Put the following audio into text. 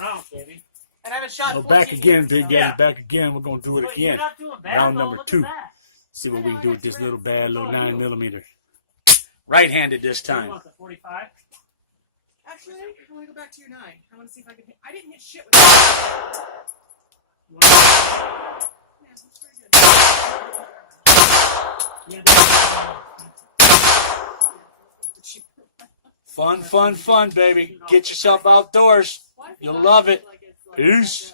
rounds, baby. And I haven't shot. So back again, Big Daddy. Yeah. Back again. We're gonna do it You're again. not doing bad, Round though. number Look at 2. that. See what we can do with this little bad little Oh, 9mm. Right-handed this You time. want the 45? Actually, I want to go back to your 9. I want to see if I can hit. I didn't hit shit with that. You want Yeah, that's pretty good. Fun, baby. Get yourself outdoors. You'll love it. Peace.